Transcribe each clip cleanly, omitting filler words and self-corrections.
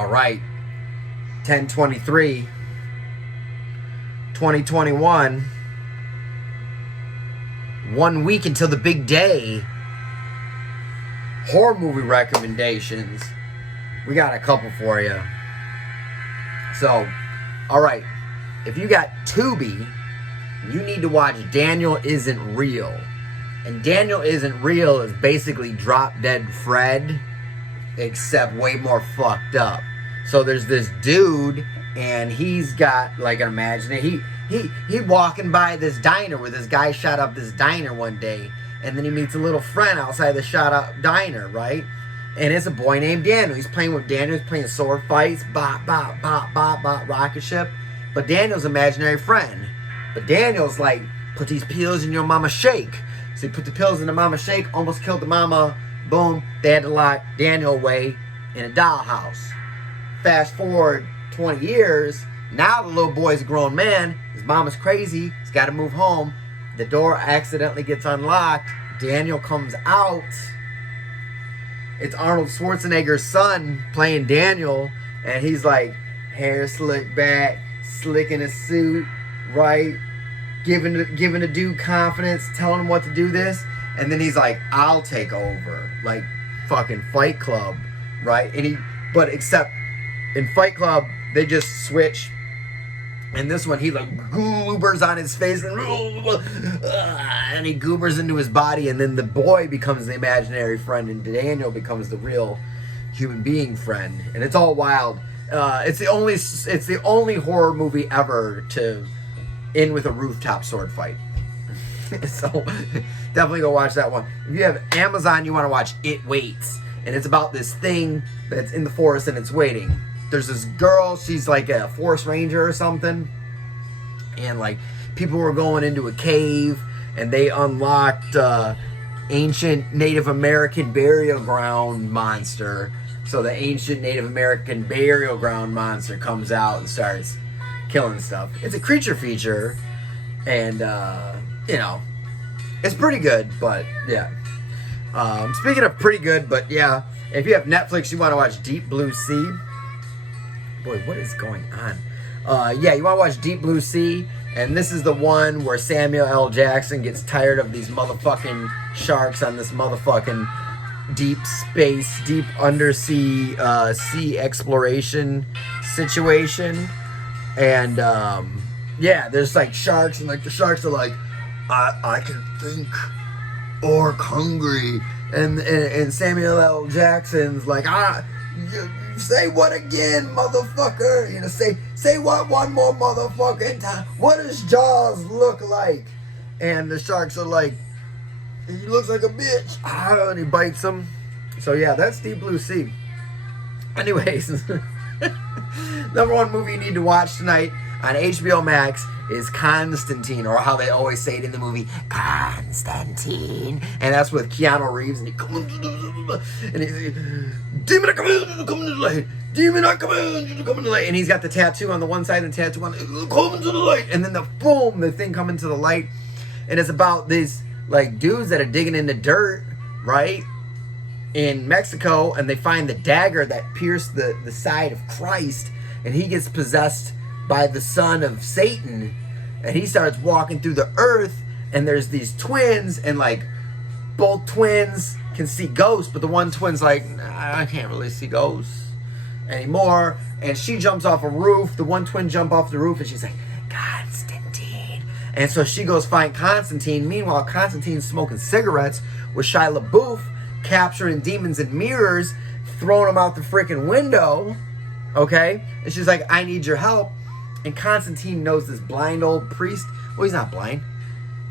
All right, 10/23, 2021. 1 week until the big day. Horror movie recommendations. We got a couple for you. So, all right, if you got Tubi, you need to watch Daniel Isn't Real. And Daniel Isn't Real is basically Drop Dead Fred, except way more fucked up. So there's this dude, and he's got like an imaginary. He walking by this diner where this guy shot up this diner one day, and then he meets a little friend outside the shot up diner, right? And it's a boy named Daniel. He's playing with Daniel. He's playing sword fights, bop, bop, bop, bop, bop, rocket ship. But Daniel's imaginary friend. But Daniel's like, put these pills in your mama shake. So he put the pills in the mama shake, almost killed the mama. Boom, they had to lock Daniel away in a dollhouse. Fast forward 20 years, now the little boy's a grown man. His mama's crazy. He's got to move home. The door accidentally gets unlocked. Daniel comes out. It's Arnold Schwarzenegger's son playing Daniel, and he's like, hair slicked back, slick in a suit, right? Giving the dude confidence, telling him what to do this, and then he's like, I'll take over, like fucking Fight Club, right? But except in Fight Club, they just switch. And this one, he like goobers on his face and he goobers into his body, and then the boy becomes the imaginary friend, and Daniel becomes the real human being friend, and it's all wild. It's the only horror movie ever to end with a rooftop sword fight. So definitely go watch that one. If you have Amazon, you want to watch It Waits, and it's about this thing that's in the forest and it's waiting. There's this girl, she's like a forest ranger or something, and like people were going into a cave and they unlocked ancient Native American burial ground monster. So the ancient Native American burial ground monster comes out and starts killing stuff. It's a creature feature, and you know, it's pretty good. But yeah, speaking of pretty good, but yeah, if you have Netflix, you want to watch Deep Blue Sea. Boy, what is going on? Yeah, you want to watch Deep Blue Sea, and this is the one where Samuel L. Jackson gets tired of these motherfucking sharks on this motherfucking deep space, deep undersea sea exploration situation. And yeah, there's like sharks, and like the sharks are like, I can think orc hungry, and Samuel L. Jackson's like, say what again, motherfucker? You know, say what one more motherfucking time. What does Jaws look like? And the sharks are like, he looks like a bitch. And he bites them. So yeah, that's Deep Blue Sea. Anyways, number one movie you need to watch tonight on HBO Max is Constantine, or how they always say it in the movie, Constantine. And that's with Keanu Reeves, and he comes and he's Demon, I come into the light. Demon, I come into the light. And he's got the tattoo on the one side and the tattoo on come into the light. And then the thing come into the light. And it's about these like dudes that are digging in the dirt, right? In Mexico, and they find the dagger that pierced the side of Christ, and he gets possessed by the son of Satan, and he starts walking through the earth, and there's these twins, and like both twins can see ghosts, but the one twin's like, nah, I can't really see ghosts anymore, and she jumps off a roof. The one twin jump off the roof, and she's like, Constantine. And so she goes find Constantine. Meanwhile, Constantine's smoking cigarettes with Shia LaBeouf, capturing demons in mirrors, throwing them out the freaking window. Okay? And she's like, I need your help. And Constantine knows this blind old priest. Well, he's not blind.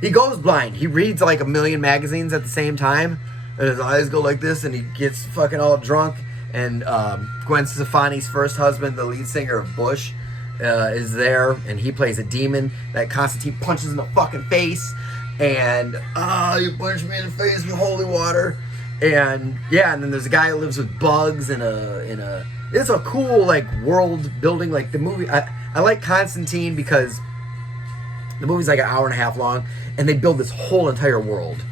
He goes blind. He reads like a million magazines at the same time, and his eyes go like this, and he gets fucking all drunk. And Gwen Stefani's first husband, the lead singer of Bush, is there, and he plays a demon that Constantine punches in the fucking face. And you punched me in the face with holy water. And yeah, and then there's a guy who lives with bugs in a it's a cool like world building. Like the movie, I like Constantine because the movie's like an hour and a half long, and they build this whole entire world,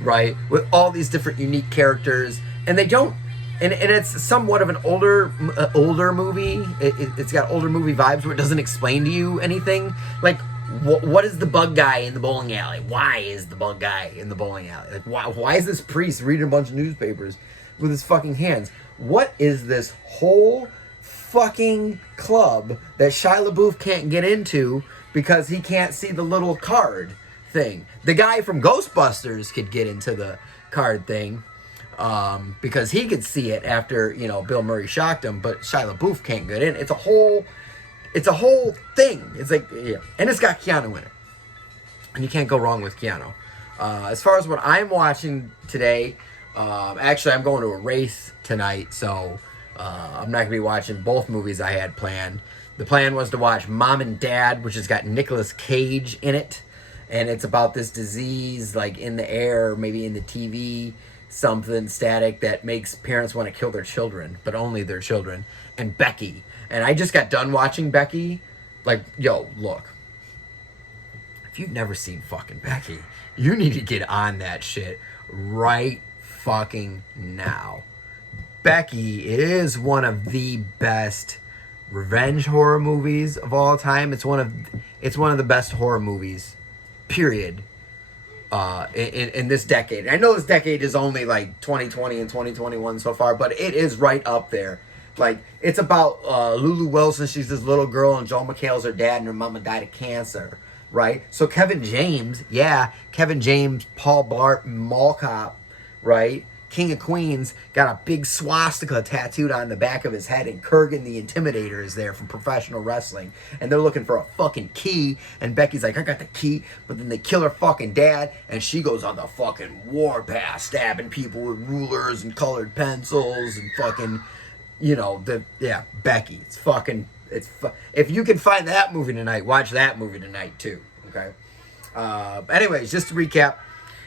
right, with all these different unique characters, and they don't and it's somewhat of an older movie. It's got older movie vibes where it doesn't explain to you anything. Like, what is the bug guy in the bowling alley? Why is the bug guy in the bowling alley? Like, why is this priest reading a bunch of newspapers with his fucking hands? What is this whole fucking club that Shia LaBeouf can't get into because he can't see the little card thing? The guy from Ghostbusters could get into the card thing because he could see it after, you know, Bill Murray shocked him, but Shia LaBeouf can't get in. It's a whole thing. It's like, yeah. And it's got Keanu in it. And you can't go wrong with Keanu. As far as what I'm watching today, actually I'm going to a race tonight, so I'm not going to be watching both movies I had planned. The plan was to watch Mom and Dad, which has got Nicolas Cage in it. And it's about this disease, like in the air, maybe in the TV, something static that makes parents want to kill their children, but only their children. And Becky. And I just got done watching Becky. Like, yo, look. If you've never seen fucking Becky, you need to get on that shit right fucking now. Becky is one of the best revenge horror movies of all time. It's one of the best horror movies, period, in this decade. I know this decade is only like 2020 and 2021 so far, but it is right up there. Like, it's about Lulu Wilson. She's this little girl, and Joel McHale's her dad, and her mama died of cancer, right? So Kevin James, Paul Blart Mall Cop, right? King of Queens, got a big swastika tattooed on the back of his head, and Kurgan the Intimidator is there from professional wrestling, and they're looking for a fucking key, and Becky's like, I got the key, but then they kill her fucking dad, and she goes on the fucking warpath, stabbing people with rulers and colored pencils, and fucking, you know, Becky. If you can find that movie tonight, watch that movie tonight too, okay? Anyways, just to recap,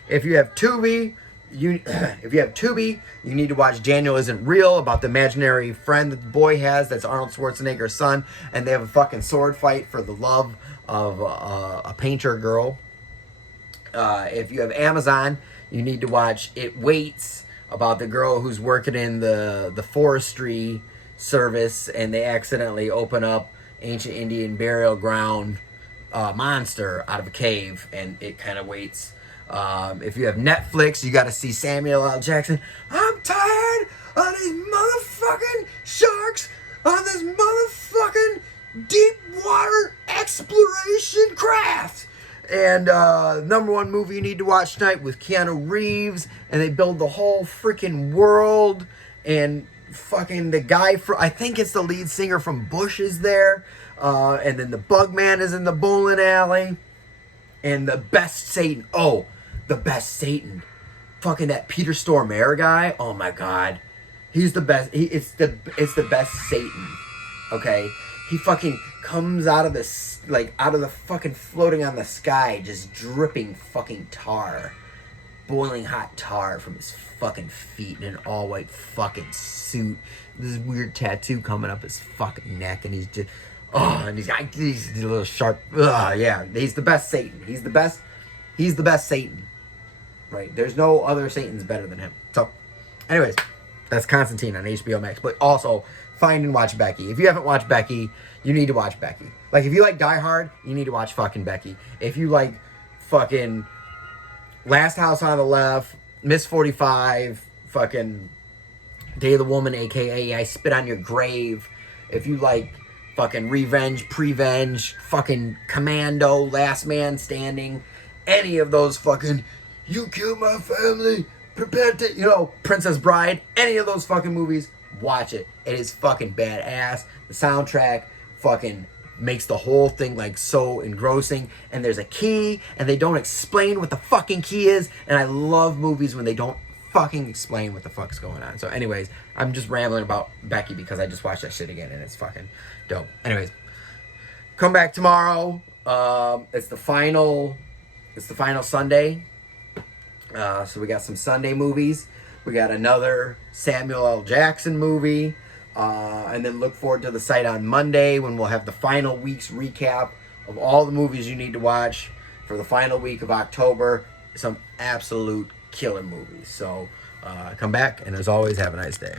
if you have Tubi, you need to watch Daniel Isn't Real, about the imaginary friend that the boy has that's Arnold Schwarzenegger's son, and they have a fucking sword fight for the love of a painter girl. If you have Amazon, you need to watch It Waits, about the girl who's working in the forestry service, and they accidentally open up ancient Indian burial ground monster out of a cave, and it kind of waits. If you have Netflix, you got to see Samuel L. Jackson. I'm tired of these motherfucking sharks on this motherfucking deep water exploration craft. And number one movie you need to watch tonight with Keanu Reeves, and they build the whole freaking world, and fucking the guy from, I think it's the lead singer from Bush is there, and then the Bugman is in the bowling alley, and the best Satan. Oh, the best Satan. Fucking that Peter Stormare guy. Oh my god. He's the best. It's the best Satan. Okay? He fucking comes out of this, like, out of the fucking floating on the sky, just dripping fucking tar. Boiling hot tar from his fucking feet in an all white fucking suit. This weird tattoo coming up his fucking neck, and he's just, and he's got these little sharp, yeah. He's the best Satan. He's the best Satan. Right? There's no other Satans better than him. So, anyways, that's Constantine on HBO Max. But also, find and watch Becky. If you haven't watched Becky, you need to watch Becky. Like, if you like Die Hard, you need to watch fucking Becky. If you like fucking Last House on the Left, Miss 45, fucking Day of the Woman, a.k.a. I Spit on Your Grave. If you like fucking Revenge, Prevenge, fucking Commando, Last Man Standing, any of those fucking, you killed my family, prepare to, you know, Princess Bride, any of those fucking movies, watch it. It is fucking badass. The soundtrack fucking makes the whole thing like so engrossing, and there's a key, and they don't explain what the fucking key is, and I love movies when they don't fucking explain what the fuck's going on. So anyways, I'm just rambling about Becky because I just watched that shit again, and it's fucking dope. Anyways, come back tomorrow. It's the final Sunday. So we got some Sunday movies. We got another Samuel L. Jackson movie. And then look forward to the site on Monday when we'll have the final week's recap of all the movies you need to watch for the final week of October. Some absolute killer movies. So come back, and as always, have a nice day.